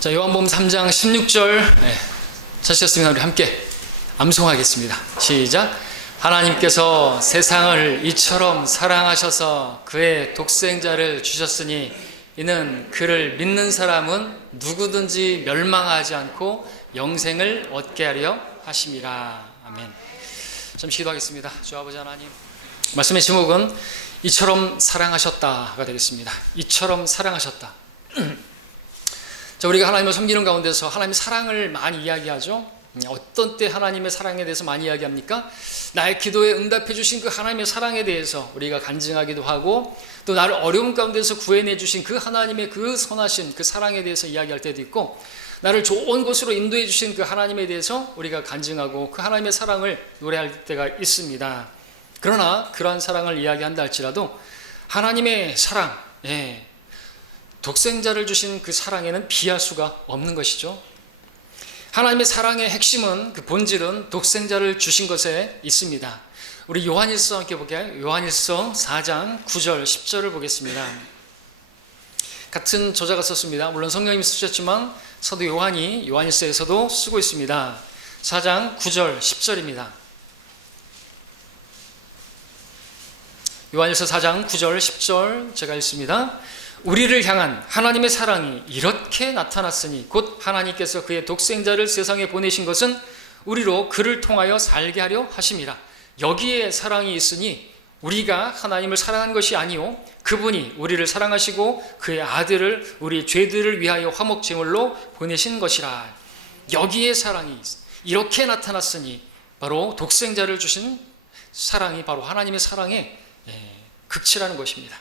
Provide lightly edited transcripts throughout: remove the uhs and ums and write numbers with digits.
자, 요한복음 3장 16절 찾으셨으면 우리 함께 암송하겠습니다. 시작. 하나님께서 세상을 이처럼 사랑하셔서 그의 독생자를 주셨으니 이는 그를 믿는 사람은 누구든지 멸망하지 않고 영생을 얻게 하려 하심이라. 아멘. 잠시 기도하겠습니다. 주 아버지 하나님, 말씀의 제목은 이처럼 사랑하셨다가 되겠습니다. 이처럼 사랑하셨다. 자, 우리가 하나님을 섬기는 가운데서 하나님의 사랑을 많이 이야기하죠. 어떤 때 하나님의 사랑에 대해서 많이 이야기합니까? 나의 기도에 응답해 주신 그 하나님의 사랑에 대해서 우리가 간증하기도 하고, 또 나를 어려움 가운데서 구해내 주신 그 하나님의 그 선하신 그 사랑에 대해서 이야기할 때도 있고, 나를 좋은 곳으로 인도해 주신 그 하나님에 대해서 우리가 간증하고 그 하나님의 사랑을 노래할 때가 있습니다. 그러나 그러한 사랑을 이야기한다 할지라도 하나님의 사랑, 독생자를 주신 그 사랑에는 비할 수가 없는 것이죠. 하나님의 사랑의 핵심은, 그 본질은 독생자를 주신 것에 있습니다. 우리 요한일서 함께 볼게요. 요한일서 4장 9절 10절을 보겠습니다. 같은 저자가 썼습니다. 물론 성령님이 쓰셨지만 사도 요한이 요한일서에서도 쓰고 있습니다. 4장 9절 10절입니다. 요한일서 4장 9절 10절 제가 읽습니다. 우리를 향한 하나님의 사랑이 이렇게 나타났으니 곧 하나님께서 그의 독생자를 세상에 보내신 것은 우리로 그를 통하여 살게 하려 하심이라. 여기에 사랑이 있으니 우리가 하나님을 사랑한 것이 아니요 그분이 우리를 사랑하시고 그의 아들을 우리 죄들을 위하여 화목 제물로 보내신 것이라. 여기에 사랑이 이렇게 나타났으니 바로 독생자를 주신 사랑이 바로 하나님의 사랑의 극치라는 것입니다.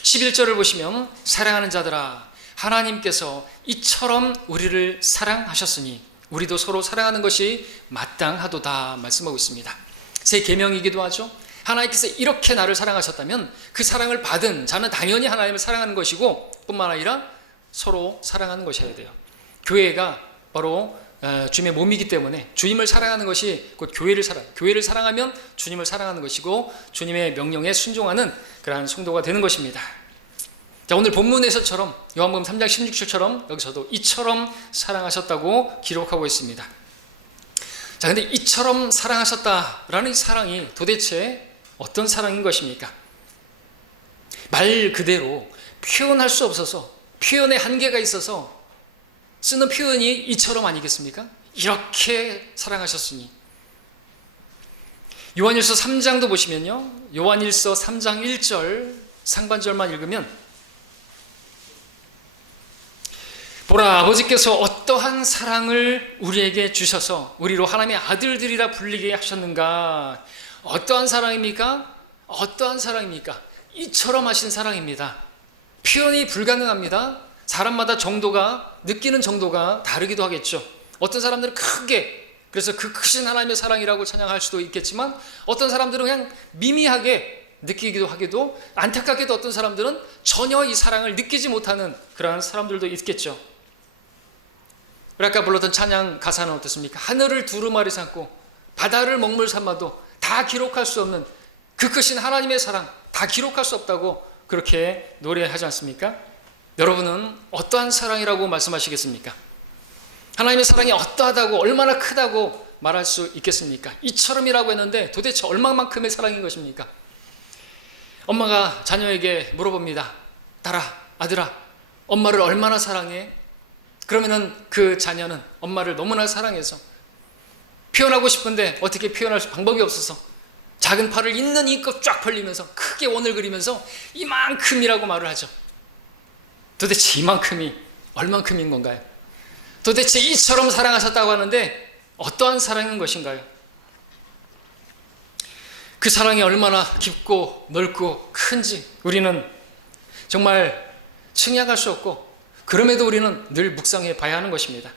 11절을 보시면 사랑하는 자들아 하나님께서 이처럼 우리를 사랑하셨으니 우리도 서로 사랑하는 것이 마땅하도다 말씀하고 있습니다. 새 계명이기도 하죠. 하나님께서 이렇게 나를 사랑하셨다면 그 사랑을 받은 자는 당연히 하나님을 사랑하는 것이고 뿐만 아니라 서로 사랑하는 것이어야 돼요. 교회가 바로 주님의 몸이기 때문에 주님을 사랑하는 것이 곧 교회를 사랑하면 주님을 사랑하는 것이고 주님의 명령에 순종하는 그러한 성도가 되는 것입니다. 자, 오늘 본문에서처럼 요한복음 3장 16절처럼 여기서도 이처럼 사랑하셨다고 기록하고 있습니다. 자, 근데 이처럼 사랑하셨다라는 이 사랑이 도대체 어떤 사랑인 것입니까? 말 그대로 표현할 수 없어서, 표현의 한계가 있어서 쓰는 표현이 이처럼 아니겠습니까? 이렇게 사랑하셨으니. 요한일서 3장도 보시면요, 요한일서 3장 1절 상반절만 읽으면 보라, 아버지께서 어떠한 사랑을 우리에게 주셔서 우리로 하나님의 아들들이라 불리게 하셨는가. 어떠한 사랑입니까? 어떠한 사랑입니까? 이처럼 하신 사랑입니다. 표현이 불가능합니다. 사람마다 정도가, 느끼는 정도가 다르기도 하겠죠. 어떤 사람들은 크게, 그래서 그 크신 하나님의 사랑이라고 찬양할 수도 있겠지만 어떤 사람들은 그냥 미미하게 느끼기도 하기도, 안타깝게도 어떤 사람들은 전혀 이 사랑을 느끼지 못하는 그러한 사람들도 있겠죠. 아까 불렀던 찬양 가사는 어떻습니까? 하늘을 두루마리 삼고 바다를 먹물 삼아도 다 기록할 수 없는 그 크신 하나님의 사랑, 다 기록할 수 없다고 그렇게 노래하지 않습니까? 여러분은 어떠한 사랑이라고 말씀하시겠습니까? 하나님의 사랑이 어떠하다고, 얼마나 크다고 말할 수 있겠습니까? 이처럼이라고 했는데 도대체 얼마만큼의 사랑인 것입니까? 엄마가 자녀에게 물어봅니다. 딸아, 아들아, 엄마를 얼마나 사랑해? 그러면은 그 자녀는 엄마를 너무나 사랑해서 표현하고 싶은데 어떻게 표현할 방법이 없어서 작은 팔을 있는 이껏 쫙 벌리면서 크게 원을 그리면서 이만큼이라고 말을 하죠. 도대체 이만큼이 얼만큼인 건가요? 도대체 이처럼 사랑하셨다고 하는데 어떠한 사랑인 것인가요? 그 사랑이 얼마나 깊고 넓고 큰지 우리는 정말 측량할 수 없고, 그럼에도 우리는 늘 묵상해 봐야 하는 것입니다.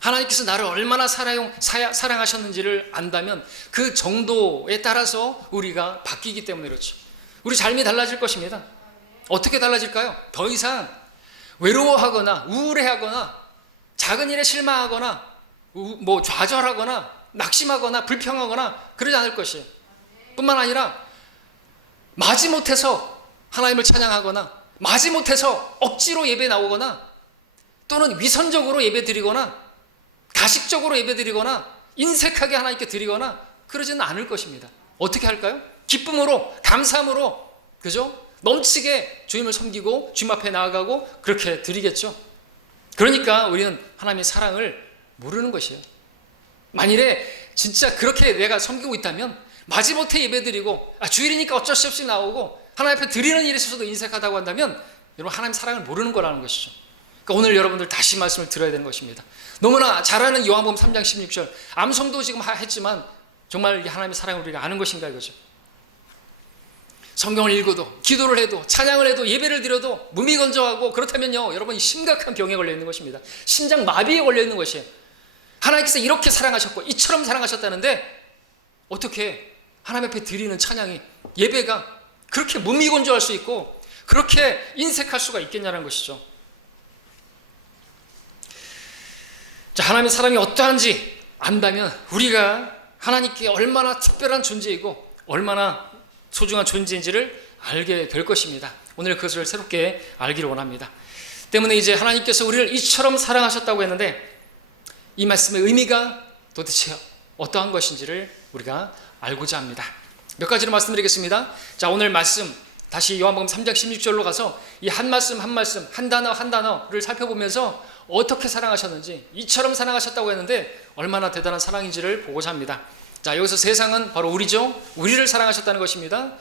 하나님께서 나를 얼마나 사랑하셨는지를 안다면 그 정도에 따라서 우리가 바뀌기 때문에 그렇죠. 우리 삶이 달라질 것입니다. 어떻게 달라질까요? 더 이상 외로워하거나 우울해하거나 작은 일에 실망하거나 좌절하거나 낙심하거나 불평하거나 그러지 않을 것이에요. 뿐만 아니라 마지못해서 하나님을 찬양하거나 마지못해서 억지로 예배 나오거나 또는 위선적으로 예배드리거나 가식적으로 예배드리거나 인색하게 하나님께 드리거나 그러지는 않을 것입니다. 어떻게 할까요? 기쁨으로, 감사함으로, 그죠? 넘치게 주님을 섬기고 주님 앞에 나아가고 그렇게 드리겠죠. 그러니까 우리는 하나님의 사랑을 모르는 것이에요. 만일에 진짜 그렇게 내가 섬기고 있다면 마지못해 예배드리고 주일이니까 어쩔 수 없이 나오고 하나님 앞에 드리는 일에 있어서도 인색하다고 한다면 여러분 하나님 사랑을 모르는 거라는 것이죠. 그러니까 오늘 여러분들 다시 말씀을 들어야 되는 것입니다. 너무나 잘 아는 요한복음 3장 16절 암송도 지금 했지만 정말 하나님의 사랑을 우리가 아는 것인가 이거죠. 성경을 읽어도 기도를 해도 찬양을 해도 예배를 드려도 무미건조하고 그렇다면요 여러분이 심각한 병에 걸려 있는 것입니다. 심장 마비에 걸려 있는 것이에요. 하나님께서 이렇게 사랑하셨고 이처럼 사랑하셨다는데 어떻게 하나님 앞에 드리는 찬양이 예배가 그렇게 무미건조할 수 있고 그렇게 인색할 수가 있겠냐는 것이죠. 자, 하나님의 사랑이 어떠한지 안다면 우리가 하나님께 얼마나 특별한 존재이고 얼마나 소중한 존재인지를 알게 될 것입니다. 오늘 그것을 새롭게 알기를 원합니다. 때문에 이제 하나님께서 우리를 이처럼 사랑하셨다고 했는데 이 말씀의 의미가 도대체 어떠한 것인지를 우리가 알고자 합니다. 몇 가지로 말씀드리겠습니다. 자, 오늘 말씀 다시 요한복음 3장 16절로 가서 이 한 말씀 한 말씀 한 단어 한 단어를 살펴보면서 어떻게 사랑하셨는지 이처럼 사랑하셨다고 했는데 얼마나 대단한 사랑인지를 보고자 합니다. 자, 여기서 세상은 바로 우리죠. 우리를 사랑하셨다는 것입니다.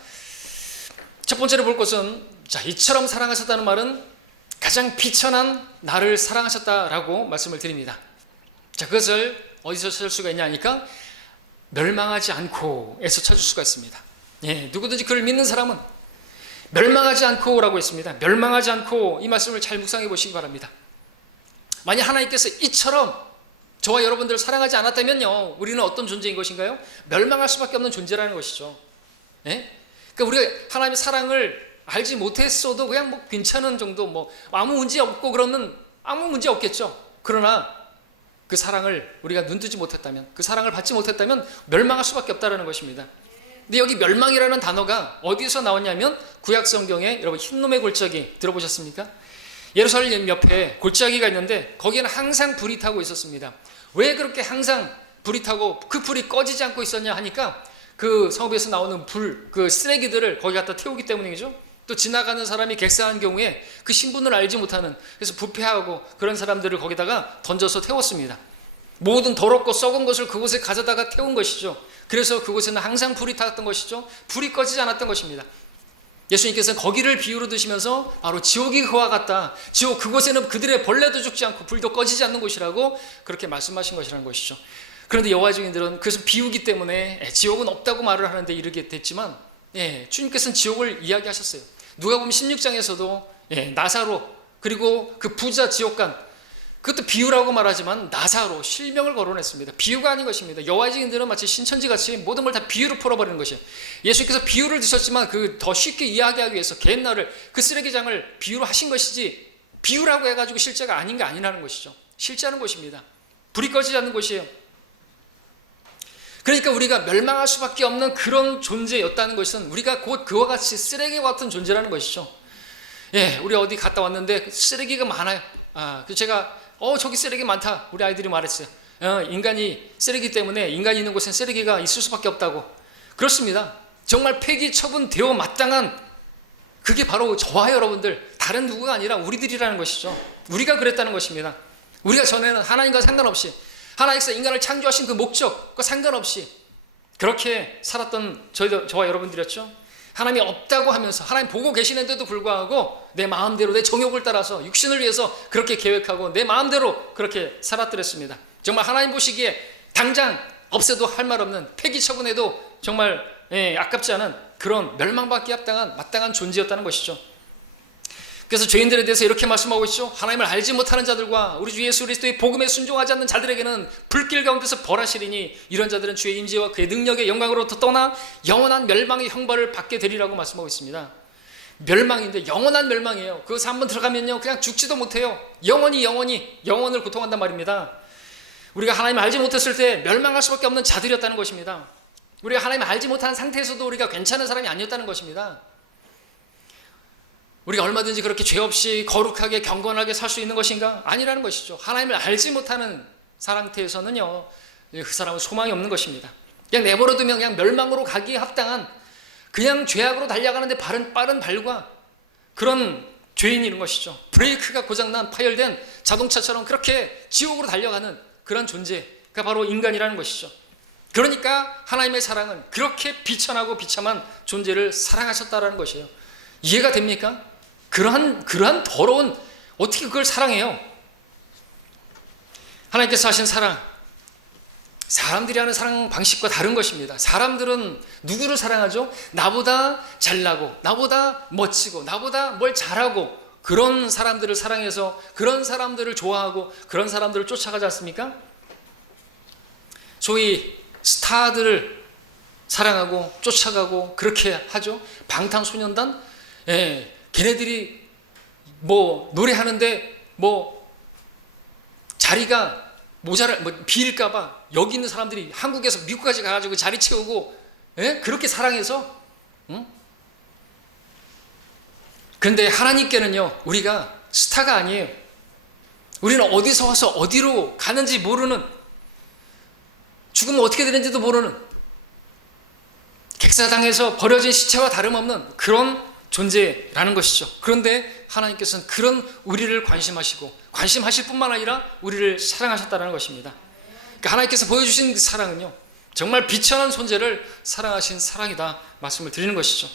첫 번째로 볼 것은 자, 이처럼 사랑하셨다는 말은 가장 비천한 나를 사랑하셨다라고 말씀을 드립니다. 자, 그것을 어디서 찾을 수가 있냐 하니까 멸망하지 않고에서 찾을 수가 있습니다. 예, 누구든지 그를 믿는 사람은 멸망하지 않고라고 했습니다. 멸망하지 않고 이 말씀을 잘 묵상해 보시기 바랍니다. 만약 하나님께서 이처럼 저와 여러분들을 사랑하지 않았다면요 우리는 어떤 존재인 것인가요? 멸망할 수밖에 없는 존재라는 것이죠. 예? 그러니까 우리가 하나님의 사랑을 알지 못했어도 그냥 뭐 괜찮은 정도 뭐 아무 문제 없고 그러면 아무 문제 없겠죠. 그러나 그 사랑을 우리가 눈뜨지 못했다면 그 사랑을 받지 못했다면 멸망할 수밖에 없다는 것입니다. 근데 여기 멸망이라는 단어가 어디서 나왔냐면 구약 성경에 여러분 흰놈의 골짜기 들어보셨습니까? 예루살렘 옆에 골짜기가 있는데 거기에는 항상 불이 타고 있었습니다. 왜 그렇게 항상 불이 타고 그 불이 꺼지지 않고 있었냐 하니까 그 성읍에서 나오는 그 쓰레기들을 거기 갖다 태우기 때문이죠. 또 지나가는 사람이 객사한 경우에 그 신분을 알지 못하는 그래서 부패하고 그런 사람들을 거기다가 던져서 태웠습니다. 모든 더럽고 썩은 것을 그곳에 가져다가 태운 것이죠. 그래서 그곳에는 항상 불이 탔던 것이죠. 불이 꺼지지 않았던 것입니다. 예수님께서는 거기를 비유로 드시면서 바로 지옥이 그와 같다. 지옥 그곳에는 그들의 벌레도 죽지 않고 불도 꺼지지 않는 곳이라고 그렇게 말씀하신 것이라는 것이죠. 그런데 여호와 증인들은 그것을 비우기 때문에 지옥은 없다고 말을 하는데 이르게 됐지만 주님께서는 지옥을 이야기하셨어요. 누가복음 16장에서도 나사로 그리고 그 부자 지옥간 그것도 비유라고 말하지만 나사로 실명을 거론했습니다. 비유가 아닌 것입니다. 여호와 증인들은 마치 신천지같이 모든 걸 다 비유로 풀어버리는 것이에요. 예수께서 비유를 드셨지만 그 더 쉽게 이해하기 위해서 갯날을 그 쓰레기장을 비유로 하신 것이지 비유라고 해가지고 실제가 아닌 게 아니라는 것이죠. 실제하는 것입니다. 불이 꺼지지 않는 것이에요. 그러니까 우리가 멸망할 수밖에 없는 그런 존재였다는 것은 우리가 곧 그와 같이 쓰레기와 같은 존재라는 것이죠. 우리 어디 갔다 왔는데 쓰레기가 많아요. 그래서 제가 저기 쓰레기 많다 우리 아이들이 말했어요. 인간이 쓰레기 때문에 인간이 있는 곳엔 쓰레기가 있을 수밖에 없다고. 그렇습니다. 정말 폐기 처분되어 마땅한 그게 바로 저와 여러분들 다른 누구가 아니라 우리들이라는 것이죠. 우리가 그랬다는 것입니다. 우리가 전에는 하나님과 상관없이 하나님께서 인간을 창조하신 그 목적과 상관없이 그렇게 살았던 저와 여러분들이었죠. 하나님이 없다고 하면서 하나님 보고 계시는데도 불구하고 내 마음대로 내 정욕을 따라서 육신을 위해서 그렇게 계획하고 내 마음대로 그렇게 살았더랬습니다. 정말 하나님 보시기에 당장 없애도 할 말 없는 폐기 처분해도 정말 아깝지 않은 그런 멸망받기 마땅한 존재였다는 것이죠. 그래서 죄인들에 대해서 이렇게 말씀하고 있죠. 하나님을 알지 못하는 자들과 우리 주 예수 그리스도의 복음에 순종하지 않는 자들에게는 불길 가운데서 벌하시리니 이런 자들은 주의 임재와 그의 능력의 영광으로부터 떠나 영원한 멸망의 형벌을 받게 되리라고 말씀하고 있습니다. 멸망인데 영원한 멸망이에요. 그것에 한번 들어가면요 그냥 죽지도 못해요. 영원을 고통한단 말입니다. 우리가 하나님을 알지 못했을 때 멸망할 수밖에 없는 자들이었다는 것입니다. 우리가 하나님을 알지 못하는 상태에서도 우리가 괜찮은 사람이 아니었다는 것입니다. 우리가 얼마든지 그렇게 죄 없이 거룩하게 경건하게 살 수 있는 것인가? 아니라는 것이죠. 하나님을 알지 못하는 상태에서는요, 그 사람은 소망이 없는 것입니다. 그냥 내버려두면 그냥 멸망으로 가기에 합당한, 그냥 죄악으로 달려가는데 빠른 발과 그런 죄인이는 것이죠. 브레이크가 고장난 파열된 자동차처럼 그렇게 지옥으로 달려가는 그런 존재가 바로 인간이라는 것이죠. 그러니까 하나님의 사랑은 그렇게 비천하고 비참한 존재를 사랑하셨다라는 것이에요. 이해가 됩니까? 그러한 더러운, 어떻게 그걸 사랑해요? 하나님께서 하신 사랑, 사람들이 하는 사랑 방식과 다른 것입니다. 사람들은 누구를 사랑하죠? 나보다 잘나고, 나보다 멋지고, 나보다 뭘 잘하고, 그런 사람들을 사랑해서 그런 사람들을 좋아하고 그런 사람들을 쫓아가지 않습니까? 소위 스타들을 사랑하고 쫓아가고 그렇게 하죠. 방탄소년단, 걔네들이 뭐 노래하는데 뭐 자리가 비일까봐 여기 있는 사람들이 한국에서 미국까지 가가지고 자리 채우고, 그렇게 사랑해서, 그런데 하나님께는요, 우리가 스타가 아니에요. 우리는 어디서 와서 어디로 가는지 모르는, 죽으면 어떻게 되는지도 모르는, 객사당해서 버려진 시체와 다름없는 그런 존재라는 것이죠. 그런데 하나님께서는 그런 우리를 관심하실 뿐만 아니라 우리를 사랑하셨다는 것입니다. 그러니까 하나님께서 보여주신 그 사랑은요, 정말 비천한 존재를 사랑하신 사랑이다 말씀을 드리는 것이죠.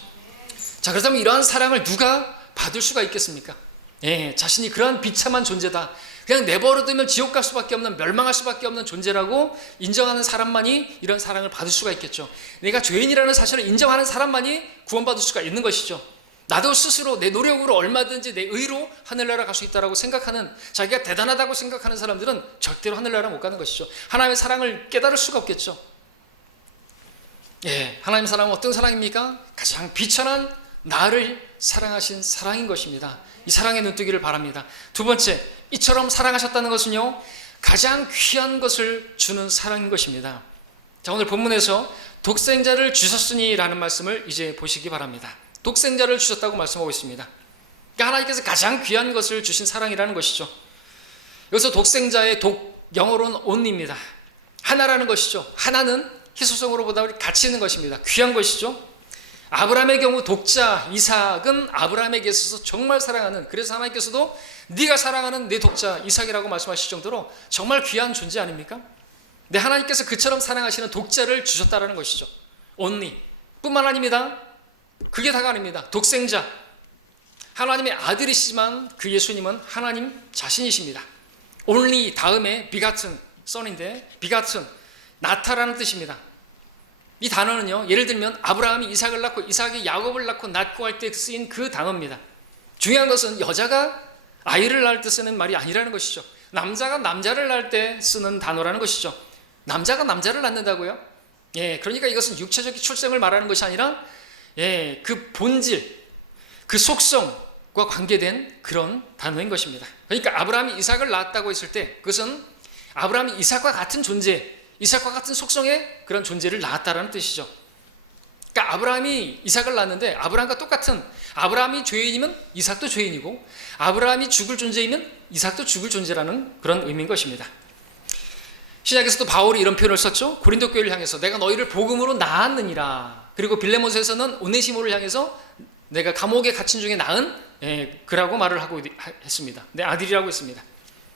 자, 그렇다면 이러한 사랑을 누가 받을 수가 있겠습니까? 자신이 그러한 비참한 존재다, 그냥 내버려두면 지옥 갈 수밖에 없는, 멸망할 수밖에 없는 존재라고 인정하는 사람만이 이런 사랑을 받을 수가 있겠죠. 내가 죄인이라는 사실을 인정하는 사람만이 구원받을 수가 있는 것이죠. 나도 스스로 내 노력으로 얼마든지 내 의로 하늘나라 갈 수 있다고 생각하는, 자기가 대단하다고 생각하는 사람들은 절대로 하늘나라 못 가는 것이죠. 하나님의 사랑을 깨달을 수가 없겠죠. 하나님의 사랑은 어떤 사랑입니까? 가장 비천한 나를 사랑하신 사랑인 것입니다. 이 사랑에 눈뜨기를 바랍니다. 두 번째, 이처럼 사랑하셨다는 것은요, 가장 귀한 것을 주는 사랑인 것입니다. 자, 오늘 본문에서 독생자를 주셨으니 라는 말씀을 이제 보시기 바랍니다. 독생자를 주셨다고 말씀하고 있습니다. 그러니까 하나님께서 가장 귀한 것을 주신 사랑이라는 것이죠. 여기서 독생자의 영어로는 only입니다. 하나라는 것이죠. 하나는 희소성으로보다 가치 있는 것입니다. 귀한 것이죠. 아브라함의 경우 독자 이삭은 아브라함에게 있어서 정말 사랑하는, 그래서 하나님께서도 네가 사랑하는 내 독자 이삭이라고 말씀하실 정도로 정말 귀한 존재 아닙니까? 근데 하나님께서 그처럼 사랑하시는 독자를 주셨다는 것이죠. only 뿐만 아닙니다. 그게 다가 아닙니다. 독생자, 하나님의 아들이시지만 그 예수님은 하나님 자신이십니다. only 다음에 begotten son인데, begotten 낳다라는 뜻입니다. 이 단어는요, 예를 들면 아브라함이 이삭을 낳고 이삭이 야곱을 낳고 할 때 쓰인 그 단어입니다. 중요한 것은 여자가 아이를 낳을 때 쓰는 말이 아니라는 것이죠. 남자가 남자를 낳을 때 쓰는 단어라는 것이죠. 남자가 남자를 낳는다고요? 그러니까 이것은 육체적 출생을 말하는 것이 아니라 그 본질, 그 속성과 관계된 그런 단어인 것입니다. 그러니까 아브라함이 이삭을 낳았다고 했을 때 그것은 아브라함이 이삭과 같은 존재, 이삭과 같은 속성의 그런 존재를 낳았다라는 뜻이죠. 그러니까 아브라함이 이삭을 낳았는데 아브라함과 똑같은, 아브라함이 죄인이면 이삭도 죄인이고, 아브라함이 죽을 존재이면 이삭도 죽을 존재라는 그런 의미인 것입니다. 신약에서도 바울이 이런 표현을 썼죠. 고린도 교회를 향해서 내가 너희를 복음으로 낳았느니라. 그리고 빌레몬서에서는 오네시모를 향해서 내가 감옥에 갇힌 중에 낳은 그라고 말을 하고 했습니다. 내 아들이라고 했습니다.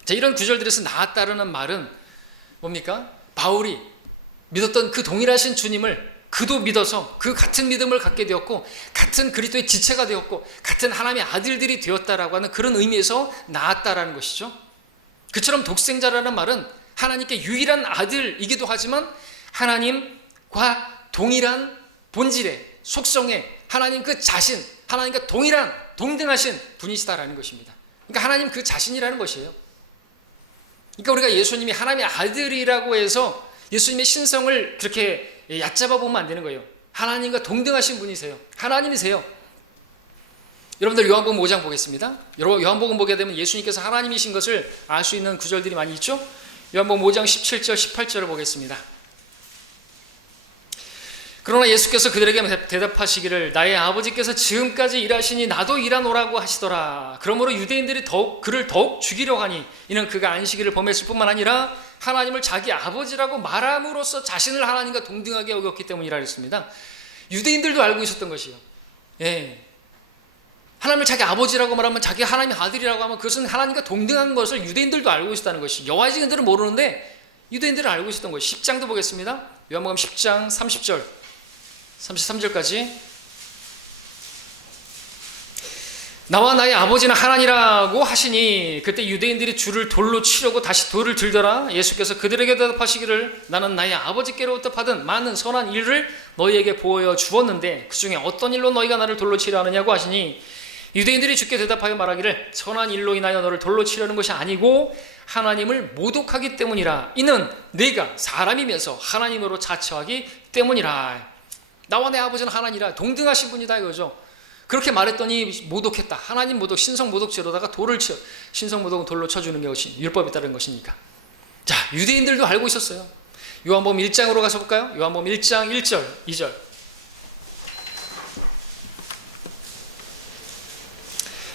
자, 이런 구절들에서 낳았다라는 말은 뭡니까? 바울이 믿었던 그 동일하신 주님을 그도 믿어서 그 같은 믿음을 갖게 되었고, 같은 그리스도의 지체가 되었고, 같은 하나님의 아들들이 되었다라고 하는 그런 의미에서 낳았다라는 것이죠. 그처럼 독생자라는 말은 하나님께 유일한 아들이기도 하지만 하나님과 동일한 본질의 속성의 하나님 그 자신, 하나님과 동등하신 분이시다라는 것입니다. 그러니까 하나님 그 자신이라는 것이에요. 그러니까 우리가 예수님이 하나님의 아들이라고 해서 예수님의 신성을 그렇게 얕잡아 보면 안 되는 거예요. 하나님과 동등하신 분이세요. 하나님이세요. 여러분들 요한복음 5장 보겠습니다. 여러분 요한복음 보게 되면 예수님께서 하나님이신 것을 알 수 있는 구절들이 많이 있죠. 요한복음 5장 17절 18절을 보겠습니다. 그러나 예수께서 그들에게 대답하시기를 나의 아버지께서 지금까지 일하시니 나도 일하노라고 하시더라. 그러므로 유대인들이 그를 더욱 죽이려고 하니 이는 그가 안식일을 범했을 뿐만 아니라 하나님을 자기 아버지라고 말함으로써 자신을 하나님과 동등하게 여겼기 때문이라 했습니다. 유대인들도 알고 있었던 것이요. 예. 하나님을 자기 아버지라고 말하면 자기 하나님의 아들이라고 하면 그것은 하나님과 동등한 것을 유대인들도 알고 있었다는 것이, 여호와의 증인들은 모르는데 유대인들은 알고 있었던 것이. 10장도 보겠습니다. 요한복음 10장 30절 33절까지. 나와 나의 아버지는 하나니라고 하시니 그때 유대인들이 주를 돌로 치려고 다시 돌을 들더라. 예수께서 그들에게 대답하시기를 나는 나의 아버지께로부터 받은 많은 선한 일을 너희에게 보여 주었는데 그 중에 어떤 일로 너희가 나를 돌로 치려 하느냐고 하시니 유대인들이 주께 대답하여 말하기를 선한 일로 인하여 너를 돌로 치려는 것이 아니고 하나님을 모독하기 때문이라. 이는 네가 사람이면서 하나님으로 자처하기 때문이라. 나와 내 아버지는 하나니라, 동등하신 분이다 이거죠. 그렇게 말했더니 모독했다. 하나님 모독, 신성 모독죄로다가 신성 모독은 돌로 쳐주는 것이 율법에 따른 것이니까. 자, 유대인들도 알고 있었어요. 요한복음 1장으로 가서 볼까요? 요한복음 1장 1절 2절.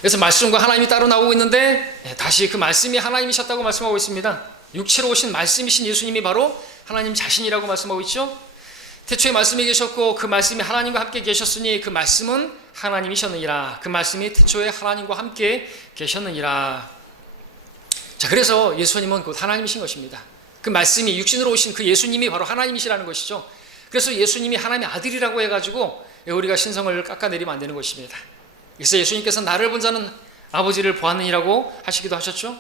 그래서 말씀과 하나님이 따로 나오고 있는데 다시 그 말씀이 하나님이셨다고 말씀하고 있습니다. 육체로 오신 말씀이신 예수님이 바로 하나님 자신이라고 말씀하고 있죠. 태초에 말씀이 계셨고 그 말씀이 하나님과 함께 계셨으니 그 말씀은 하나님이셨느니라. 그 말씀이 태초에 하나님과 함께 계셨느니라. 자, 그래서 예수님은 곧 하나님이신 것입니다. 그 말씀이 육신으로 오신 그 예수님이 바로 하나님이시라는 것이죠. 그래서 예수님이 하나님의 아들이라고 해가지고 우리가 신성을 깎아내리면 안 되는 것입니다. 그래서 예수님께서 나를 본 자는 아버지를 보았느니라고 하시기도 하셨죠.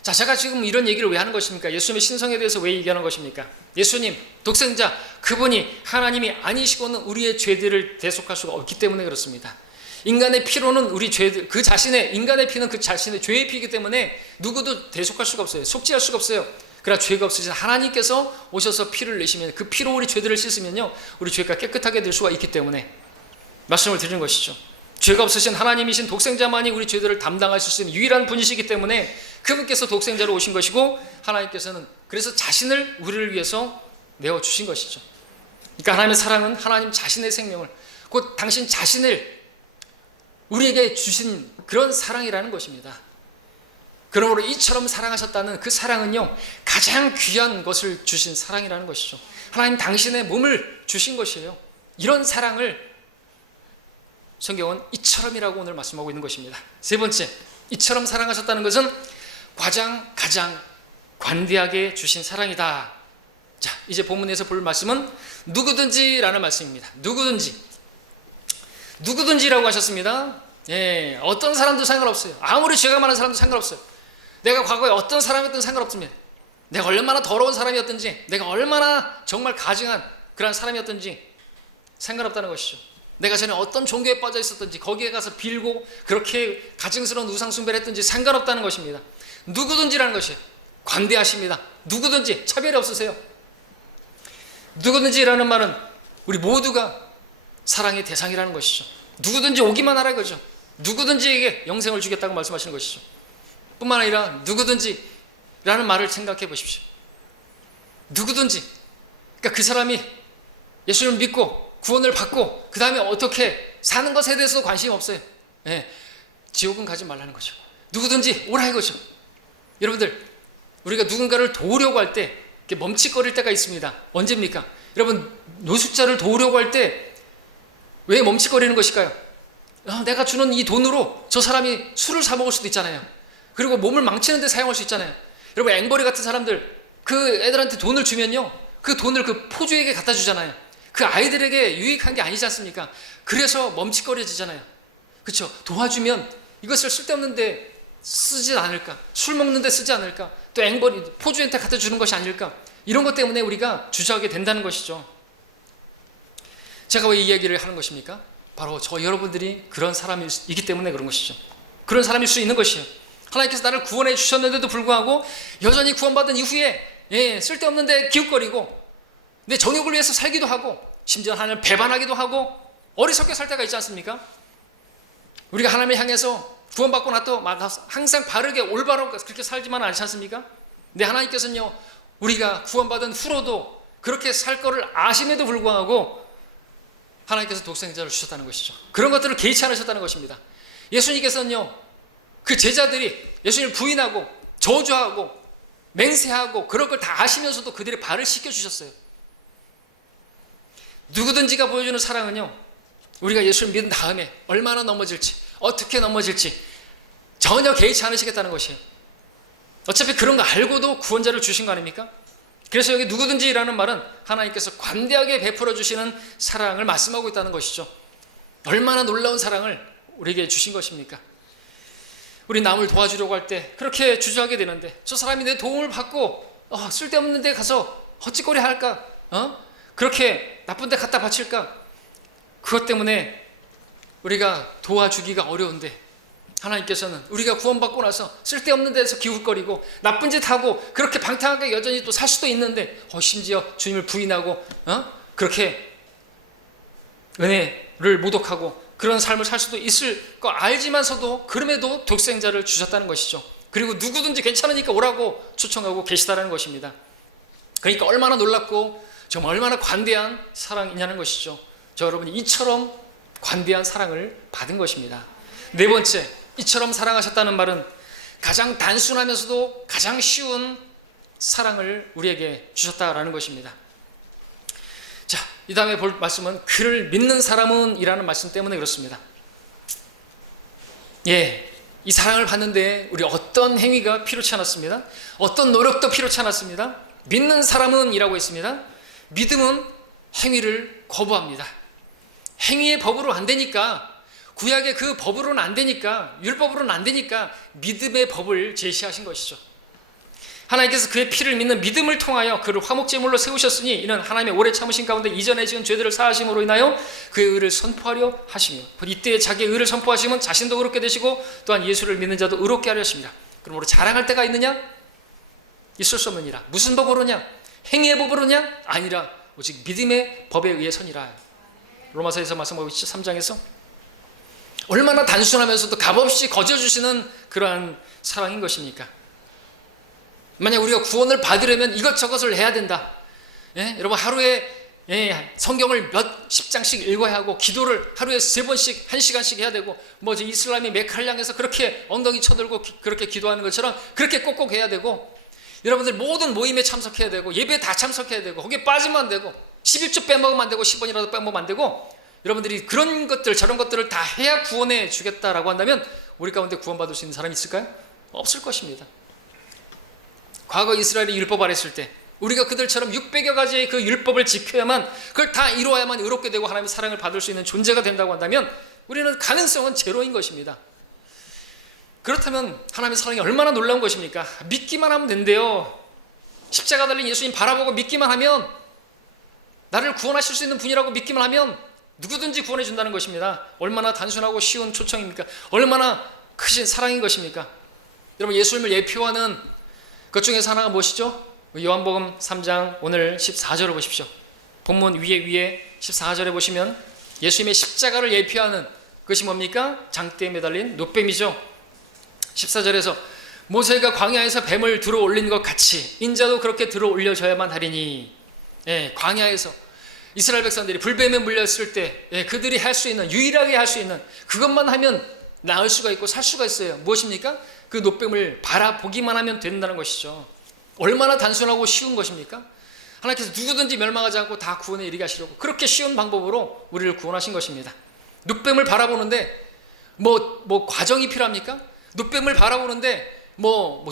자, 제가 지금 이런 얘기를 왜 하는 것입니까? 예수님의 신성에 대해서 왜 얘기하는 것입니까? 예수님, 독생자, 그분이 하나님이 아니시고는 우리의 죄들을 대속할 수가 없기 때문에 그렇습니다. 인간의 피로는 우리 죄들, 그 자신의, 인간의 피는 그 자신의 죄의 피이기 때문에 누구도 대속할 수가 없어요. 속죄할 수가 없어요. 그러나 죄가 없으신 하나님께서 오셔서 피를 내시면 그 피로 우리 죄들을 씻으면요, 우리 죄가 깨끗하게 될 수가 있기 때문에 말씀을 드리는 것이죠. 죄가 없으신 하나님이신 독생자만이 우리 죄들을 담당하실 수 있는 유일한 분이시기 때문에 그분께서 독생자로 오신 것이고 하나님께서는 그래서 자신을 우리를 위해서 내어주신 것이죠. 그러니까 하나님의 사랑은 하나님 자신의 생명을, 곧 당신 자신을 우리에게 주신 그런 사랑이라는 것입니다. 그러므로 이처럼 사랑하셨다는 그 사랑은요, 가장 귀한 것을 주신 사랑이라는 것이죠. 하나님 당신의 몸을 주신 것이에요. 이런 사랑을 성경은 이처럼이라고 오늘 말씀하고 있는 것입니다. 세 번째, 이처럼 사랑하셨다는 것은 가장 관대하게 주신 사랑이다. 자, 이제 본문에서 볼 말씀은 누구든지라는 말씀입니다. 누구든지라고 하셨습니다. 예, 어떤 사람도 상관없어요. 아무리 죄가 많은 사람도 상관없어요. 내가 과거에 어떤 사람이었든 상관없습니다. 내가 얼마나 더러운 사람이었든지, 내가 얼마나 정말 가증한 그런 사람이었든지 상관없다는 것이죠. 내가 전에 어떤 종교에 빠져 있었든지, 거기에 가서 빌고 그렇게 가증스러운 우상 숭배를 했든지 상관없다는 것입니다. 누구든지라는 것이에요. 관대하십니다. 누구든지 차별이 없으세요. 누구든지라는 말은 우리 모두가 사랑의 대상이라는 것이죠. 누구든지 오기만 하라 이거죠. 누구든지에게 영생을 주겠다고 말씀하시는 것이죠. 뿐만 아니라 누구든지라는 말을 생각해 보십시오. 누구든지, 그러니까 그 사람이 예수를 믿고 구원을 받고 그 다음에 어떻게 사는 것에 대해서도 관심이 없어요. 예, 지옥은 가지 말라는 거죠. 누구든지 오라 이거죠. 여러분들, 우리가 누군가를 도우려고 할 때 멈칫거릴 때가 있습니다. 언제입니까? 여러분, 노숙자를 도우려고 할 때 왜 멈칫거리는 것일까요? 내가 주는 이 돈으로 저 사람이 술을 사 먹을 수도 있잖아요. 그리고 몸을 망치는 데 사용할 수 있잖아요. 여러분, 앵벌이 같은 사람들 그 애들한테 돈을 주면요, 그 돈을 그 포주에게 갖다 주잖아요. 그 아이들에게 유익한 게 아니지 않습니까? 그래서 멈칫거려지잖아요. 그렇죠? 도와주면 이것을 쓸데없는데 쓰지 않을까? 술 먹는데 쓰지 않을까? 또 앵벌이 포주한테 갖다 주는 것이 아닐까? 이런 것 때문에 우리가 주저하게 된다는 것이죠. 제가 왜 이 이야기를 하는 것입니까? 바로 저 여러분들이 그런 사람이기 때문에 그런 것이죠. 그런 사람일 수 있는 것이에요. 하나님께서 나를 구원해 주셨는데도 불구하고 여전히 구원받은 이후에 쓸데없는데 기웃거리고 내 정욕을 위해서 살기도 하고 심지어 하나님을 배반하기도 하고 어리석게 살 때가 있지 않습니까? 우리가 하나님을 향해서 구원받고 나도 항상 바르게 올바로 그렇게 살지만 않지 않습니까? 근데 하나님께서는요, 우리가 구원받은 후로도 그렇게 살 거를 아심에도 불구하고 하나님께서 독생자를 주셨다는 것이죠. 그런 것들을 개의치 않으셨다는 것입니다. 예수님께서는요, 그 제자들이 예수님을 부인하고 저주하고 맹세하고 그런 걸 다 아시면서도 그들의 발을 씻겨주셨어요. 누구든지가 보여주는 사랑은요, 우리가 예수를 믿은 다음에 얼마나 넘어질지, 어떻게 넘어질지 전혀 개의치 않으시겠다는 것이에요. 어차피 그런 거 알고도 구원자를 주신 거 아닙니까? 그래서 여기 누구든지라는 말은 하나님께서 관대하게 베풀어 주시는 사랑을 말씀하고 있다는 것이죠. 얼마나 놀라운 사랑을 우리에게 주신 것입니까? 우리 남을 도와주려고 할 때 그렇게 주저하게 되는데, 저 사람이 내 도움을 받고 쓸데없는 데 가서 헛짓거리 할까? 그렇게 나쁜 데 갖다 바칠까? 그것 때문에 우리가 도와주기가 어려운데, 하나님께서는 우리가 구원받고 나서 쓸데없는 데서 기웃거리고 나쁜 짓 하고 그렇게 방탕하게 여전히 또 살 수도 있는데, 심지어 주님을 부인하고 그렇게 은혜를 모독하고 그런 삶을 살 수도 있을 거 알지만서도 그럼에도 독생자를 주셨다는 것이죠. 그리고 누구든지 괜찮으니까 오라고 초청하고 계시다는 것입니다. 그러니까 얼마나 놀랍고 정말 얼마나 관대한 사랑이냐는 것이죠. 저 여러분이 이처럼 관대한 사랑을 받은 것입니다. 네 번째, 이처럼 사랑하셨다는 말은 가장 단순하면서도 가장 쉬운 사랑을 우리에게 주셨다라는 것입니다. 자, 이 다음에 볼 말씀은 그를 믿는 사람은 이라는 말씀 때문에 그렇습니다. 이 사랑을 받는데 우리 어떤 행위가 필요치 않았습니다. 어떤 노력도 필요치 않았습니다. 믿는 사람은 이라고 했습니다. 믿음은 행위를 거부합니다. 행위의 법으로 안 되니까, 구약의 그 법으로는 안 되니까, 율법으로는 안 되니까 믿음의 법을 제시하신 것이죠. 하나님께서 그의 피를 믿는 믿음을 통하여 그를 화목제물로 세우셨으니 이는 하나님의 오래 참으신 가운데 이전에 지은 죄들을 사하심으로 인하여 그의 의를 선포하려 하시며, 이때에 자기의 의를 선포하시면 자신도 의롭게 되시고 또한 예수를 믿는 자도 의롭게 하려 하십니다. 그러므로 자랑할 때가 있느냐? 있을 수 없느니라. 무슨 법으로냐? 행위의 법으로냐? 아니라 오직 믿음의 법에 의해서니라. 로마서에서 말씀하고 있죠. 3장에서 얼마나 단순하면서도 값없이 거저주시는 그러한 사랑인 것입니까? 만약 우리가 구원을 받으려면 이것저것을 해야 된다. 여러분 하루에 성경을 몇십 장씩 읽어야 하고, 기도를 하루에 3번씩 1시간씩 해야 되고, 이슬람이 메카를 향해서 그렇게 엉덩이 쳐들고 그렇게 기도하는 것처럼 그렇게 꼭꼭 해야 되고, 여러분들 모든 모임에 참석해야 되고, 예배에 다 참석해야 되고, 거기에 빠지면 안 되고, 11조 빼먹으면 안 되고, 10원이라도 빼먹으면 안 되고, 여러분들이 그런 것들 저런 것들을 다 해야 구원해 주겠다라고 한다면 우리 가운데 구원받을 수 있는 사람이 있을까요? 없을 것입니다. 과거 이스라엘이 율법 아랬을 때 우리가 그들처럼 600여 가지의 그 율법을 지켜야만, 그걸 다 이루어야만 의롭게 되고 하나님의 사랑을 받을 수 있는 존재가 된다고 한다면 우리는 가능성은 제로인 것입니다. 그렇다면 하나님의 사랑이 얼마나 놀라운 것입니까? 믿기만 하면 된대요. 십자가 달린 예수님 바라보고 믿기만 하면, 나를 구원하실 수 있는 분이라고 믿기만 하면 누구든지 구원해 준다는 것입니다. 얼마나 단순하고 쉬운 초청입니까? 얼마나 크신 사랑인 것입니까? 여러분, 예수님을 예표하는 것 중에서 하나가 무엇이죠? 요한복음 3장 오늘 14절을 보십시오. 본문 위에 14절에 보시면 예수님의 십자가를 예표하는 것이 뭡니까? 장대에 매달린 노뱀이죠. 14절에서 모세가 광야에서 뱀을 들어 올린 것 같이 인자도 그렇게 들어 올려져야만 하리니, 광야에서 이스라엘 백성들이 불뱀에 물렸을 때 그들이 할 수 있는, 유일하게 할 수 있는 그것만 하면 나을 수가 있고 살 수가 있어요. 무엇입니까? 그 노뱀을 바라보기만 하면 된다는 것이죠. 얼마나 단순하고 쉬운 것입니까? 하나님께서 누구든지 멸망하지 않고 다 구원에 이르게 하시려고 그렇게 쉬운 방법으로 우리를 구원하신 것입니다. 노뱀을 바라보는데 뭐 과정이 필요합니까? 노뱀을 바라보는데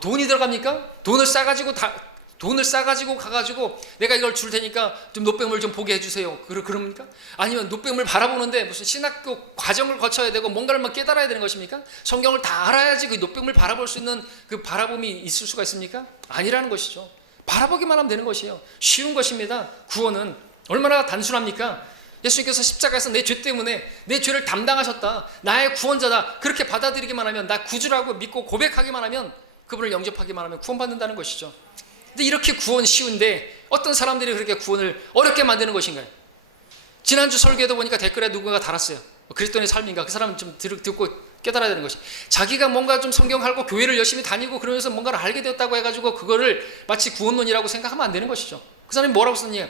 돈이 들어갑니까? 돈을 싸가지고 가가지고 내가 이걸 줄 테니까 좀 노뱀을 좀 보게 해주세요. 그럽니까? 아니면 노뱀을 바라보는데 무슨 신학교 과정을 거쳐야 되고 뭔가를 막 깨달아야 되는 것입니까? 성경을 다 알아야지 그 노뱀을 바라볼 수 있는 그 바라봄이 있을 수가 있습니까? 아니라는 것이죠. 바라보기만 하면 되는 것이에요. 쉬운 것입니다. 구원은 얼마나 단순합니까? 예수님께서 십자가에서 내 죄 때문에 내 죄를 담당하셨다, 나의 구원자다, 그렇게 받아들이기만 하면, 나 구주라고 믿고 고백하기만 하면, 그분을 영접하기만 하면 구원받는다는 것이죠. 근데 이렇게 구원 쉬운데 어떤 사람들이 그렇게 구원을 어렵게 만드는 것인가요? 지난주 설교에도 보니까 댓글에 누군가 달았어요. 그리스도인의 삶인가? 그 사람 좀 듣고 깨달아야 되는 것이, 자기가 뭔가 좀 성경 알고 교회를 열심히 다니고 그러면서 뭔가를 알게 되었다고 해가지고 그거를 마치 구원론이라고 생각하면 안 되는 것이죠. 그 사람이 뭐라고 썼냐?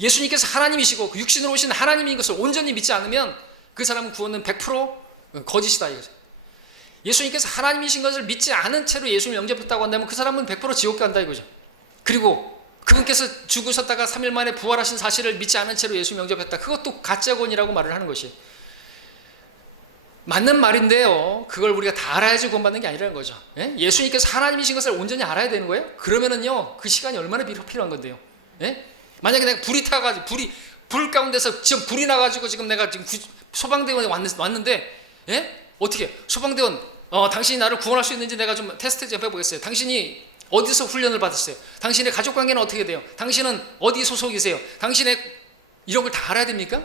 예수님께서 하나님이시고 그 육신으로 오신 하나님인 것을 온전히 믿지 않으면 그 사람은 구원은 100% 거짓이다 이거죠. 예수님께서 하나님이신 것을 믿지 않은 채로 예수님을 영접했다고 한다면 그 사람은 100% 지옥 간다 이거죠. 그리고 그분께서 죽으셨다가 3일 만에 부활하신 사실을 믿지 않은 채로 예수님 영접했다. 그것도 가짜권이라고 말을 하는 것이 맞는 말인데요. 그걸 우리가 다 알아야지 구원받는 게 아니라는 거죠. 예? 예수님께서 하나님이신 것을 온전히 알아야 되는 거예요. 그러면은요 그 시간이 얼마나 필요한 건데요. 예? 만약에 내가 불이 타가지고 불 가운데서 지금 불이 나가지고 지금 내가 지금 소방대원에 왔는데 예? 어떻게 소방대원 당신이 나를 구원할 수 있는지 내가 좀 테스트 좀 해보겠어요. 당신이 어디서 훈련을 받았어요? 당신의 가족관계는 어떻게 돼요? 당신은 어디 소속이세요? 당신의 이런 걸 다 알아야 됩니까?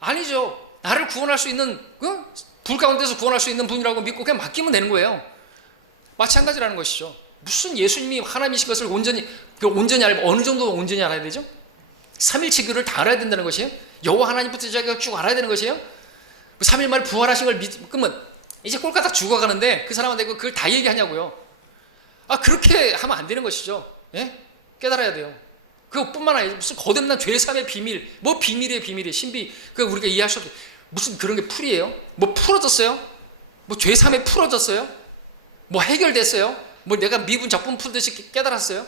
아니죠. 나를 구원할 수 있는 불 가운데서 구원할 수 있는 분이라고 믿고 그냥 맡기면 되는 거예요. 마찬가지라는 것이죠. 무슨 예수님이 하나님이신 것을 온전히 어느 정도 온전히 알아야 되죠? 삼일체교를 다 알아야 된다는 것이에요. 여호와 하나님부터 자기가 쭉 알아야 되는 것이에요. 3일 만에 부활하신 걸 믿으면 이제 꼴까닥 죽어가는데 그 사람한테 그걸 다 얘기하냐고요. 그렇게 하면 안 되는 것이죠. 예? 깨달아야 돼요. 그것뿐만 아니라 무슨 거듭난 죄사함의 비밀, 뭐 비밀이에요, 비밀이 신비. 그 우리가 이해할 수 없어요. 무슨 그런 게 풀이에요? 뭐 풀어졌어요? 뭐 죄사함이 풀어졌어요? 뭐 해결됐어요? 뭐 내가 미분 적분 풀듯이 깨달았어요?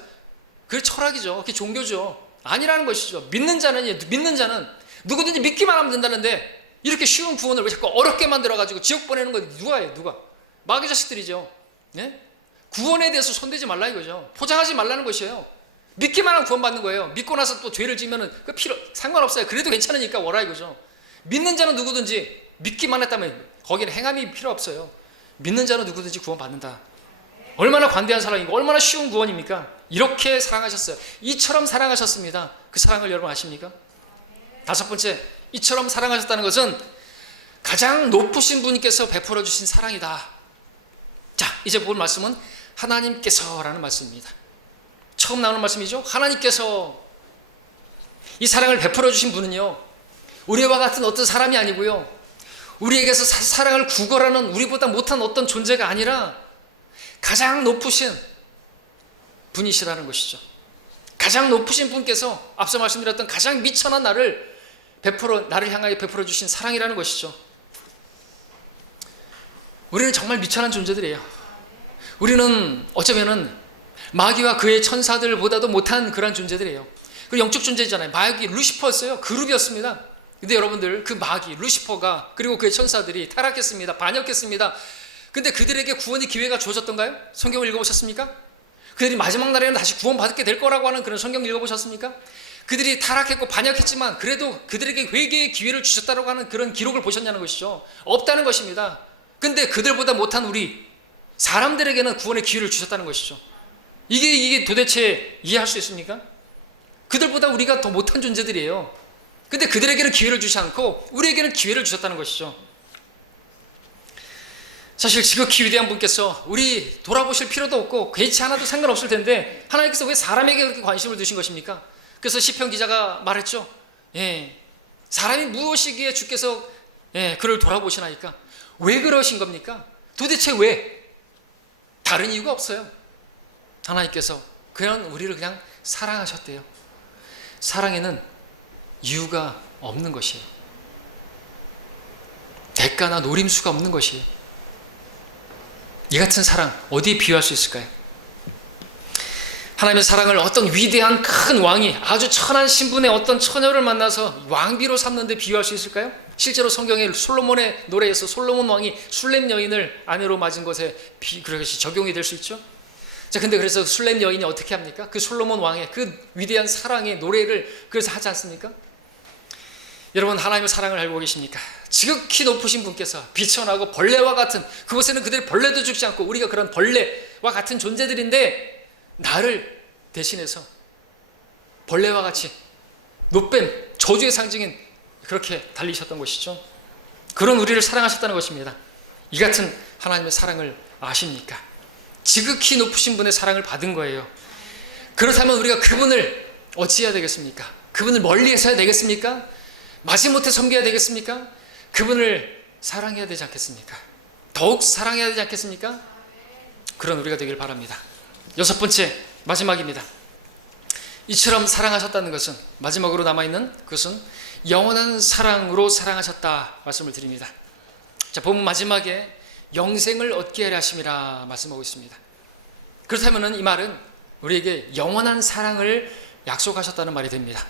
그게 철학이죠. 그게 종교죠. 아니라는 것이죠. 믿는 자는 누구든지 믿기만 하면 된다는데 이렇게 쉬운 구원을 왜 자꾸 어렵게 만들어가지고 지옥 보내는 거 누가 해요? 누가? 마귀 자식들이죠. 예? 구원에 대해서 손대지 말라 이거죠. 포장하지 말라는 것이에요. 믿기만 하면 구원받는 거예요. 믿고 나서 또 죄를 지면은 그 상관없어요. 그래도 괜찮으니까 오라 이거죠. 믿는 자는 누구든지 믿기만 했다면 거기는 행함이 필요 없어요. 믿는 자는 누구든지 구원받는다. 얼마나 관대한 사랑이고 얼마나 쉬운 구원입니까? 이렇게 사랑하셨어요. 이처럼 사랑하셨습니다. 그 사랑을 여러분 아십니까? 다섯 번째, 이처럼 사랑하셨다는 것은 가장 높으신 분께서 베풀어 주신 사랑이다. 자, 이제 볼 말씀은 하나님께서라는 말씀입니다. 처음 나오는 말씀이죠. 하나님께서 이 사랑을 베풀어 주신 분은요, 우리와 같은 어떤 사람이 아니고요, 우리에게서 사랑을 구걸하는 우리보다 못한 어떤 존재가 아니라 가장 높으신 분이시라는 것이죠. 가장 높으신 분께서 앞서 말씀드렸던 가장 미천한 나를 향하여 베풀어 주신 사랑이라는 것이죠. 우리는 정말 미천한 존재들이에요. 우리는 어쩌면은 마귀와 그의 천사들보다도 못한 그런 존재들이에요. 그리고 영적 존재잖아요. 마귀 루시퍼였어요. 그룹이었습니다. 근데 여러분들 그 마귀 루시퍼가 그리고 그의 천사들이 타락했습니다. 반역했습니다. 근데 그들에게 구원의 기회가 주어졌던가요? 성경을 읽어보셨습니까? 그들이 마지막 날에는 다시 구원받게 될 거라고 하는 그런 성경 읽어보셨습니까? 그들이 타락했고 반역했지만 그래도 그들에게 회개의 기회를 주셨다고 하는 그런 기록을 보셨냐는 것이죠. 없다는 것입니다. 근데 그들보다 못한 우리 사람들에게는 구원의 기회를 주셨다는 것이죠. 이게 도대체 이해할 수 있습니까? 그들보다 우리가 더 못한 존재들이에요. 근데 그들에게는 기회를 주지 않고 우리에게는 기회를 주셨다는 것이죠. 사실 지극히 위대한 분께서 우리 돌아보실 필요도 없고 개의치 않아도 상관없을 텐데 하나님께서 왜 사람에게 그렇게 관심을 두신 것입니까? 그래서 시편 기자가 말했죠. 사람이 무엇이기에 주께서 그를 돌아보시나이까? 왜 그러신 겁니까? 도대체 왜? 다른 이유가 없어요. 하나님께서 그냥 우리를 그냥 사랑하셨대요. 사랑에는 이유가 없는 것이에요. 대가나 노림수가 없는 것이에요. 이 같은 사랑 어디에 비유할 수 있을까요? 하나님의 사랑을 어떤 위대한 큰 왕이 아주 천한 신분의 어떤 처녀를 만나서 왕비로 삼는데 비유할 수 있을까요? 실제로 성경에 솔로몬의 노래에서 솔로몬 왕이 술렘 여인을 아내로 맞은 것에 그것이 적용이 될 수 있죠. 자, 근데 그래서 술렘 여인이 어떻게 합니까? 그 솔로몬 왕의 그 위대한 사랑의 노래를 그래서 하지 않습니까? 여러분, 하나님의 사랑을 알고 계십니까? 지극히 높으신 분께서 비천하고 벌레와 같은, 그곳에는 그들이 벌레도 죽지 않고 우리가 그런 벌레와 같은 존재들인데 나를 대신해서 벌레와 같이 노뱀, 저주의 상징인 그렇게 달리셨던 것이죠. 그런 우리를 사랑하셨다는 것입니다. 이 같은 하나님의 사랑을 아십니까? 지극히 높으신 분의 사랑을 받은 거예요. 그렇다면 우리가 그분을 어찌해야 되겠습니까? 그분을 멀리해서 해야 되겠습니까? 마지못해 섬겨야 되겠습니까? 그분을 사랑해야 되지 않겠습니까? 더욱 사랑해야 되지 않겠습니까? 그런 우리가 되길 바랍니다. 여섯 번째, 마지막입니다. 이처럼 사랑하셨다는 것은, 마지막으로 남아있는 그것은 영원한 사랑으로 사랑하셨다 말씀을 드립니다. 자, 본문 마지막에 영생을 얻게 하려 하심이라 말씀하고 있습니다. 그렇다면 이 말은 우리에게 영원한 사랑을 약속하셨다는 말이 됩니다.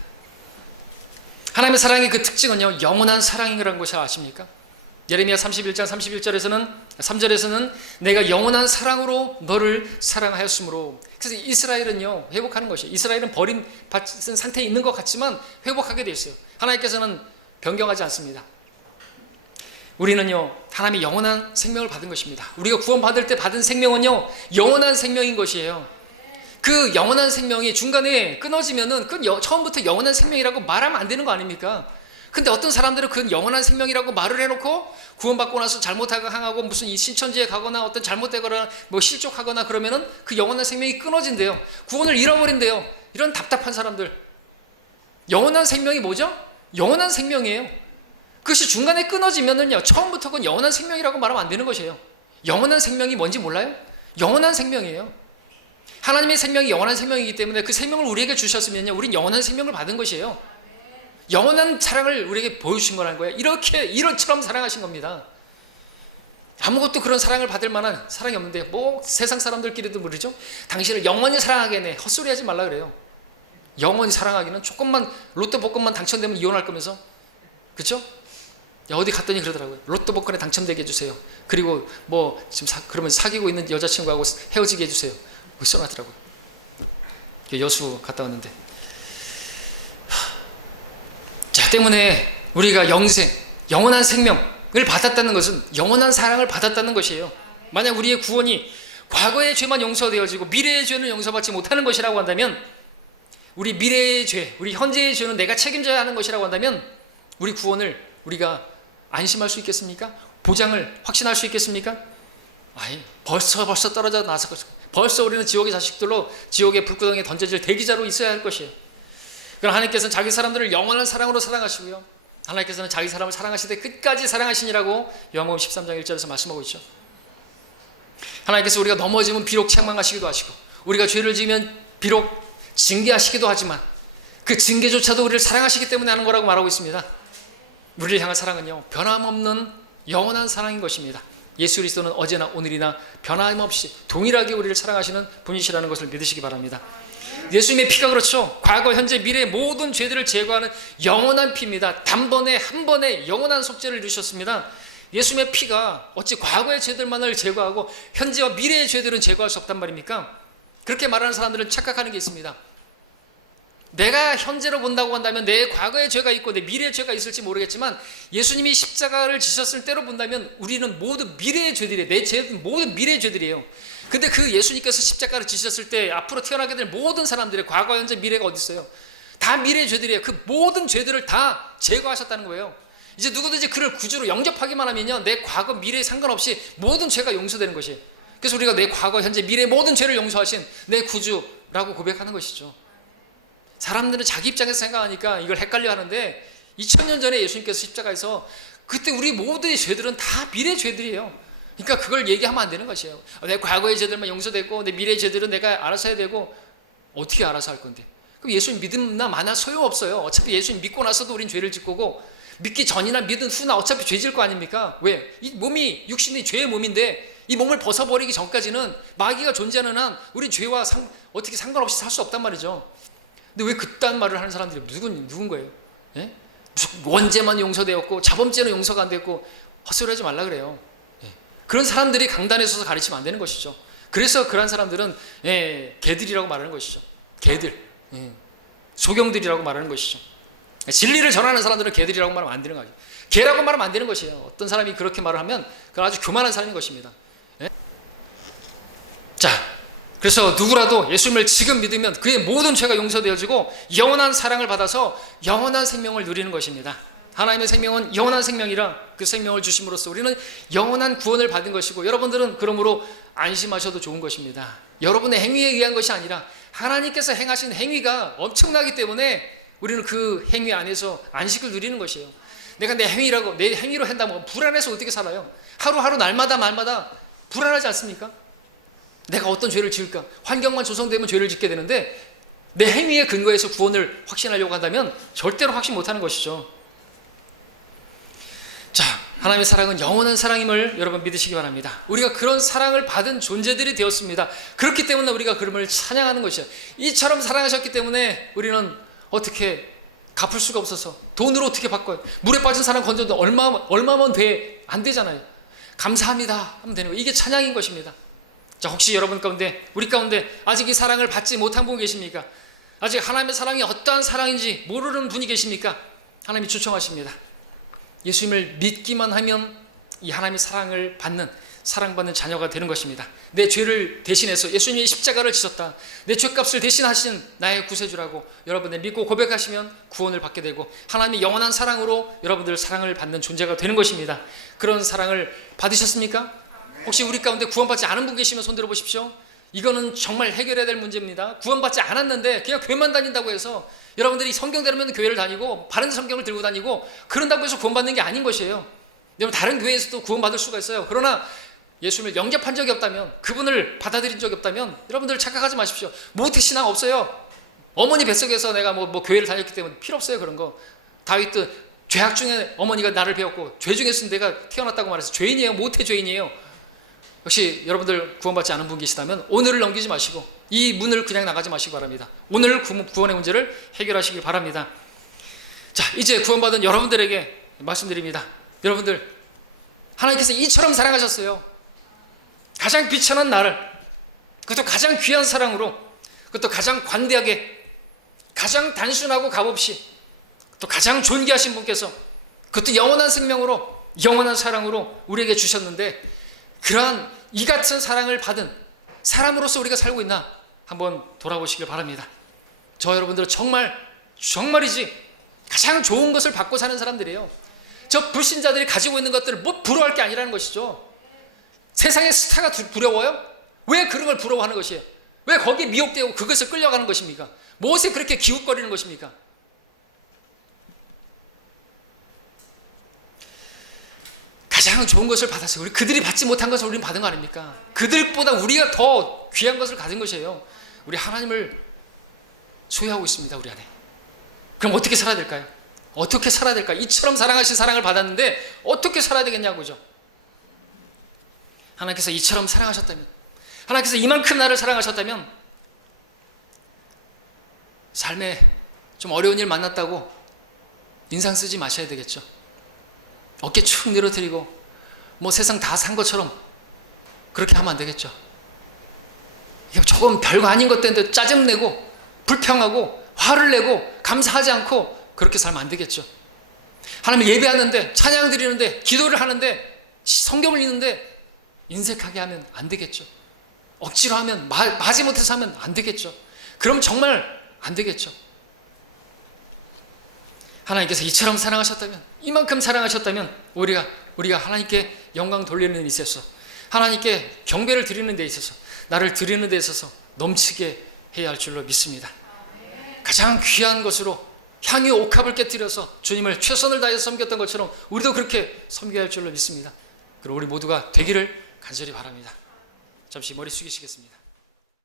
하나님의 사랑의 그 특징은요, 영원한 사랑이라는 것을 아십니까? 예레미야 31장 3절에서는 내가 영원한 사랑으로 너를 사랑하였으므로. 그래서 이스라엘은요, 회복하는 것이에요. 이스라엘은 버림받은 상태에 있는 것 같지만 회복하게 되어 있어요. 하나님께서는 변경하지 않습니다. 우리는요, 하나님의 영원한 생명을 받은 것입니다. 우리가 구원받을 때 받은 생명은요, 영원한 생명인 것이에요. 그 영원한 생명이 중간에 끊어지면은 처음부터 영원한 생명이라고 말하면 안 되는 거 아닙니까? 근데 어떤 사람들은 그 영원한 생명이라고 말을 해놓고 구원받고 나서 잘못하고 항하고 무슨 이 신천지에 가거나 어떤 잘못되거나 뭐 실족하거나 그러면은 그 영원한 생명이 끊어진대요. 구원을 잃어버린대요. 이런 답답한 사람들. 영원한 생명이 뭐죠? 영원한 생명이에요. 그것이 중간에 끊어지면은요, 처음부터 그건 영원한 생명이라고 말하면 안 되는 것이에요. 영원한 생명이 뭔지 몰라요? 영원한 생명이에요. 하나님의 생명이 영원한 생명이기 때문에 그 생명을 우리에게 주셨으면요, 우린 영원한 생명을 받은 것이에요. 영원한 사랑을 우리에게 보여주신 거라는 거예요. 이런처럼 사랑하신 겁니다. 아무것도 그런 사랑을 받을 만한 사랑이 없는데 뭐 세상 사람들끼리도 모르죠. 당신을 영원히 사랑하겠네. 헛소리 하지 말라 그래요. 영원히 사랑하기는 조금만 로또 복권만 당첨되면 이혼할 거면서, 그렇죠? 어디 갔더니 그러더라고요. 로또 복권에 당첨되게 해주세요. 그리고 뭐 지금 그러면 사귀고 있는 여자친구하고 헤어지게 해주세요. 써놨더라고요. 여수 갔다 왔는데. 자, 때문에 우리가 영원한 생명을 받았다는 것은 영원한 사랑을 받았다는 것이에요. 만약 우리의 구원이 과거의 죄만 용서되어지고 미래의 죄는 용서받지 못하는 것이라고 한다면, 우리 미래의 죄, 우리 현재의 죄는 내가 책임져야 하는 것이라고 한다면, 우리 구원을 우리가 안심할 수 있겠습니까? 보장을 확신할 수 있겠습니까? 벌써 떨어져 나서 벌써 우리는 지옥의 자식들로 지옥의 불구덩이에 던져질 대기자로 있어야 할 것이에요. 그럼 하나님께서는 자기 사람들을 영원한 사랑으로 사랑하시고요, 하나님께서는 자기 사람을 사랑하시되 끝까지 사랑하시니라고 요한복음 13장 1절에서 말씀하고 있죠. 하나님께서 우리가 넘어지면 비록 책망하시기도 하시고, 우리가 죄를 지으면 비록 징계하시기도 하지만 그 징계조차도 우리를 사랑하시기 때문에 하는 거라고 말하고 있습니다. 우리를 향한 사랑은요, 변함없는 영원한 사랑인 것입니다. 예수 그리스도는 어제나 오늘이나 변함없이 동일하게 우리를 사랑하시는 분이시라는 것을 믿으시기 바랍니다. 예수님의 피가 그렇죠. 과거, 현재, 미래의 모든 죄들을 제거하는 영원한 피입니다. 단번에 한 번에 영원한 속죄를 이루셨습니다. 예수님의 피가 어찌 과거의 죄들만을 제거하고 현재와 미래의 죄들은 제거할 수 없단 말입니까? 그렇게 말하는 사람들은 착각하는 게 있습니다. 내가 현재로 본다고 한다면 내 과거의 죄가 있고 내 미래의 죄가 있을지 모르겠지만, 예수님이 십자가를 지셨을 때로 본다면 우리는 모두 미래의 죄들이에요. 내 죄는 모든 미래의 죄들이에요. 근데 그 예수님께서 십자가를 지셨을 때 앞으로 태어나게 될 모든 사람들의 과거, 현재, 미래가 어디 있어요? 다 미래의 죄들이에요. 그 모든 죄들을 다 제거하셨다는 거예요. 이제 누구든지 그를 구주로 영접하기만 하면요, 내 과거, 미래에 상관없이 모든 죄가 용서되는 것이에요. 그래서 우리가 내 과거, 현재, 미래의 모든 죄를 용서하신 내 구주라고 고백하는 것이죠. 사람들은 자기 입장에서 생각하니까 이걸 헷갈려 하는데, 2000년 전에 예수님께서 십자가에서 그때 우리 모두의 죄들은 다 미래의 죄들이에요. 그러니까 그걸 얘기하면 안 되는 것이에요. 내 과거의 죄들만 용서되고 내 미래의 죄들은 내가 알아서 해야 되고, 어떻게 알아서 할 건데? 그럼 예수님 믿음나 마나 소용없어요. 어차피 예수님 믿고 나서도 우린 죄를 짓고 고, 믿기 전이나 믿은 후나 어차피 죄 질 거 아닙니까? 왜? 이 몸이, 육신이 죄의 몸인데 이 몸을 벗어버리기 전까지는, 마귀가 존재하는 한 우린 죄와 어떻게 상관없이 살 수 없단 말이죠. 근데 왜 그딴 말을 하는 사람들이 누군 거예요? 예? 원죄만 용서되었고 자범죄는 용서가 안 됐고, 헛소리 하지 말라 그래요. 예. 그런 사람들이 강단에 서서 가르치면 안 되는 것이죠. 그래서 그런 사람들은 개들이라고 말하는 것이죠. 개들, 소경들이라고 말하는 것이죠. 진리를 전하는 사람들은 개들이라고 말하면 안 되는 거죠. 개라고 말하면 안 되는 것이에요. 어떤 사람이 그렇게 말을 하면 그건 아주 교만한 사람인 것입니다. 예? 자, 그래서 누구라도 예수님을 지금 믿으면 그의 모든 죄가 용서되어지고 영원한 사랑을 받아서 영원한 생명을 누리는 것입니다. 하나님의 생명은 영원한 생명이라 그 생명을 주심으로써 우리는 영원한 구원을 받은 것이고, 여러분들은 그러므로 안심하셔도 좋은 것입니다. 여러분의 행위에 의한 것이 아니라 하나님께서 행하신 행위가 엄청나기 때문에 우리는 그 행위 안에서 안식을 누리는 것이에요. 내가 내 행위로 한다면 불안해서 어떻게 살아요? 하루하루 날마다 불안하지 않습니까? 내가 어떤 죄를 지을까? 환경만 조성되면 죄를 짓게 되는데, 내 행위에 근거해서 구원을 확신하려고 한다면 절대로 확신 못하는 것이죠. 자, 하나님의 사랑은 영원한 사랑임을 여러분 믿으시기 바랍니다. 우리가 그런 사랑을 받은 존재들이 되었습니다. 그렇기 때문에 우리가 그름을 찬양하는 것이에요. 이처럼 사랑하셨기 때문에 우리는 어떻게 갚을 수가 없어서 돈으로 어떻게 바꿔요? 물에 빠진 사람 건져도 얼마면 돼? 안 되잖아요. 감사합니다 하면 되는 거예요. 이게 찬양인 것입니다. 자, 혹시 여러분 가운데, 우리 가운데 아직 이 사랑을 받지 못한 분 계십니까? 아직 하나님의 사랑이 어떠한 사랑인지 모르는 분이 계십니까? 하나님이 초청하십니다. 예수님을 믿기만 하면 이 하나님의 사랑을 받는, 사랑받는 자녀가 되는 것입니다. 내 죄를 대신해서 예수님이 십자가를 지셨다, 내 죄값을 대신하신 나의 구세주라고 여러분들 믿고 고백하시면 구원을 받게 되고 하나님의 영원한 사랑으로 여러분들 사랑을 받는 존재가 되는 것입니다. 그런 사랑을 받으셨습니까? 혹시 우리 가운데 구원받지 않은 분 계시면 손 들어보십시오. 이거는 정말 해결해야 될 문제입니다. 구원받지 않았는데 그냥 교회만 다닌다고 해서, 여러분들이 성경 들으면 교회를 다니고 바른 성경을 들고 다니고 그런다고 해서 구원받는 게 아닌 것이에요. 여러분, 다른 교회에서도 구원받을 수가 있어요. 그러나 예수님을 영접한 적이 없다면, 그분을 받아들인 적이 없다면 여러분들 착각하지 마십시오. 모태신앙 없어요. 어머니 뱃속에서 내가 뭐 교회를 다녔기 때문에 필요 없어요. 그런 거. 다윗도 죄악 중에 어머니가 나를 배웠고 죄 중에서 내가 태어났다고 말해서 죄인이에요? 모태 죄인이에요? 역시 여러분들 구원받지 않은 분 계시다면 오늘을 넘기지 마시고 이 문을 그냥 나가지 마시기 바랍니다. 오늘 구원의 문제를 해결하시길 바랍니다. 자, 이제 구원받은 여러분들에게 말씀드립니다. 여러분들, 하나님께서 이처럼 사랑하셨어요. 가장 비천한 나를, 그것도 가장 귀한 사랑으로, 그것도 가장 관대하게, 가장 단순하고 값없이, 또 가장 존귀하신 분께서 그것도 영원한 생명으로, 영원한 사랑으로 우리에게 주셨는데, 그러한 이 같은 사랑을 받은 사람으로서 우리가 살고 있나 한번 돌아보시길 바랍니다. 저 여러분들은 정말이지 가장 좋은 것을 받고 사는 사람들이에요. 저 불신자들이 가지고 있는 것들을 뭐 부러워할 게 아니라는 것이죠. 세상의 스타가 두려워요? 왜 그런 걸 부러워하는 것이에요? 왜 거기에 미혹되고 그것을 끌려가는 것입니까? 무엇에 그렇게 기웃거리는 것입니까? 가장 좋은 것을 받았어요. 우리 그들이 받지 못한 것을 우리는 받은 거 아닙니까? 그들보다 우리가 더 귀한 것을 가진 것이에요. 우리 하나님을 소유하고 있습니다. 우리 안에. 그럼 어떻게 살아야 될까요? 어떻게 살아야 될까요? 이처럼 사랑하신 사랑을 받았는데 어떻게 살아야 되겠냐고죠. 하나님께서 이처럼 사랑하셨다면, 하나님께서 이만큼 나를 사랑하셨다면, 삶에 좀 어려운 일 만났다고 인상 쓰지 마셔야 되겠죠. 어깨 축 늘어뜨리고 뭐 세상 다 산 것처럼 그렇게 하면 안 되겠죠. 이게 조금 별거 아닌 것 때문에 짜증내고 불평하고 화를 내고 감사하지 않고 그렇게 살면 안 되겠죠. 하나님을 예배하는데, 찬양 드리는데, 기도를 하는데, 성경을 읽는데 인색하게 하면 안 되겠죠. 억지로 하면, 마지못해서 하면 안 되겠죠. 그럼 정말 안 되겠죠. 하나님께서 이처럼 사랑하셨다면, 이만큼 사랑하셨다면 우리가 하나님께 영광 돌리는 데 있어서, 하나님께 경배를 드리는 데 있어서, 나를 드리는 데 있어서 넘치게 해야 할 줄로 믿습니다. 가장 귀한 것으로 향유 옥합을 깨뜨려서 주님을 최선을 다해서 섬겼던 것처럼 우리도 그렇게 섬겨야 할 줄로 믿습니다. 그리고 우리 모두가 되기를 간절히 바랍니다. 잠시 머리 숙이시겠습니다.